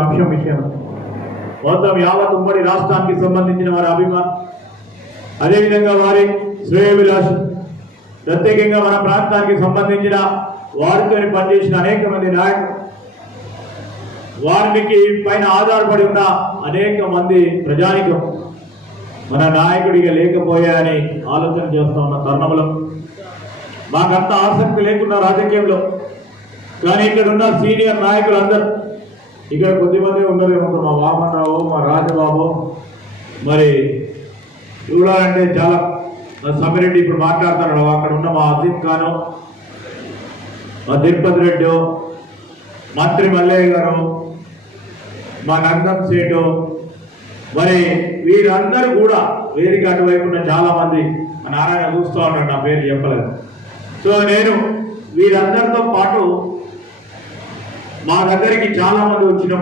అంశం విషయం మొత్తం యావత్ ఉమ్మడి రాష్ట్రానికి సంబంధించిన వారి అభిమానం, అదేవిధంగా వారి శ్రేయోభిలాషం, ప్రత్యేకంగా మన ప్రాంతానికి సంబంధించిన వారితో పనిచేసిన అనేక మంది నాయకులు, వారికి పైన ఆధారపడి ఉన్న అనేక మంది ప్రజానికం మన నాయకుడిగా లేకపోయాయని ఆలోచన చేస్తూ ఉన్న తరుణంలో మాకంత ఆసక్తి లేకున్న రాజకీయంలో, కానీ ఇక్కడ ఉన్న సీనియర్ నాయకులు అందరూ ఇక్కడ కొద్దిమంది ఉన్నారేమో, మా వామనరావు, మా రాజబాబు, మరి చూడాలంటే చాలా సమిరెడ్డి ఇప్పుడు మాట్లాడుతున్నాడు, అక్కడ ఉన్న మా అజీం ఖాను, మా తిరుపతి రెడ్డి, మంత్రి మల్లయ్య గారు, మా నందం సేటు, మరి వీరందరూ కూడా వేదిక అటువైపు ఉన్న చాలా మంది నారాయణ చూస్తూ ఉన్నాడు, నా పేరు చెప్పలేదు. సో నేను వీరందరితో పాటు మా దగ్గరికి చాలా మంది వచ్చినప్పుడు